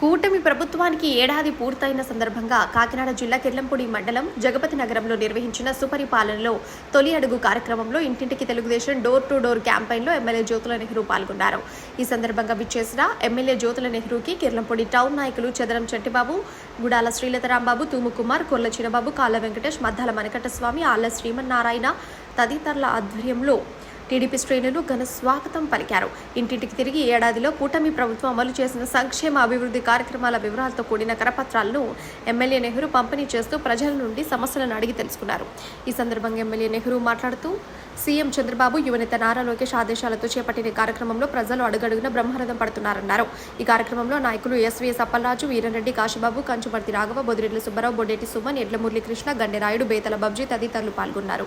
కూటమి ప్రభుత్వానికి ఏడాది పూర్తయిన సందర్భంగా కాకినాడ జిల్లా కిర్లంపూడి మండలం జగపతి నగరంలో నిర్వహించిన సుపరిపాలనలో తొలి అడుగు కార్యక్రమంలో ఇంటింటికి తెలుగుదేశం డోర్ టు డోర్ క్యాంపెయిన్లో ఎమ్మెల్యే జ్యోతుల నెహ్రూ పాల్గొన్నారు. ఈ సందర్భంగా విచ్చేసిన ఎమ్మెల్యే జ్యోతుల నెహ్రూకి కిర్లంపూడి టౌన్ నాయకులు చదరం చెట్టిబాబు గుడాల శ్రీలతరాంబాబు తూము కుమార్ కొల్ల చినబాబు కాళ్ళ వెంకటేష్ మద్దాల మణికంఠస్వామి ఆళ్ళ శ్రీమన్నారాయణ తదితరుల ఆధ్వర్యంలో టీడీపీ శ్రేణులు ఘన స్వాగతం పలికారు. ఇంటింటికి తిరిగి ఏడాదిలో కూటమి ప్రభుత్వం అమలు చేసిన సంక్షేమ అభివృద్ధి కార్యక్రమాల వివరాలతో కూడిన కరపత్రాలను ఎమ్మెల్యే నెహ్రూ పంపిణీ చేస్తూ ప్రజల నుండి సమస్యలను అడిగి తెలుసుకున్నారు. ఈ సందర్భంగా ఎమ్మెల్యే నెహ్రూ మాట్లాడుతూ సీఎం చంద్రబాబు యువనేత నారా లోకేష్ ఆదేశాలతో చేపట్టిన కార్యక్రమంలో ప్రజలు అడుగడుగున బ్రహ్మరథం పడుతున్నారన్నారు. ఈ కార్యక్రమంలో నాయకులు ఎస్వీఎస్ అప్పలరాజు వీరరెడ్డి కాశీబాబు కంచుమర్తి రాఘవ బొదిరెడ్ల సుబ్బారావు బొడ్డేటి సుమన్ ఎడ్ల మురళీకృష్ణ గండెరాయుడు బేతల బబ్జీ తదితరులు పాల్గొన్నారు.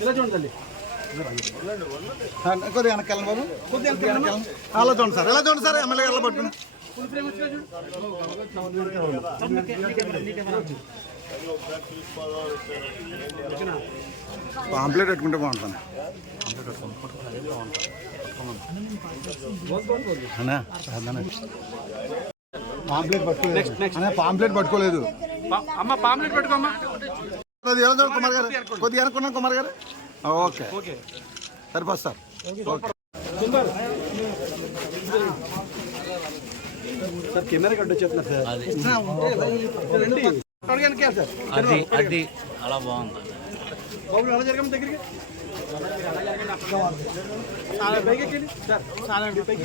ఇలా చూడండి కొద్దిగా వెనక్కి వెళ్ళండి బాబు కొద్దిగా వెనక్కి వెళ్ళండి అలా చూడండి సార్ ఎలా చూడండి సార్ ఎమ్మెల్యే గారు పట్టుకుని పాంప్లెట్ పెట్టుకుంటే బాగుంటుంది అన్నా, అదన్నా. పాంప్లెట్ పట్టుకోలేదు. అన్నా, పాంప్లెట్ పట్టుకోలేదు. అమ్మ పాంప్లెట్ పెట్టుకోమ్మా. కొద్దిగా కుమార్ గారు? కొద్దిగా అనుకున్నాను కుమార్ గారు? ఓకే. ఓకే. సరిపోదు సార్ కెమెరా కట్టు వచ్చేస్తున్నారు సార్. అది. అది అలా బాగుంది. బాబు ఎలా జరగమ్మ దగ్గరికి? చాలా పైకి. సార్ చాలా పైకి.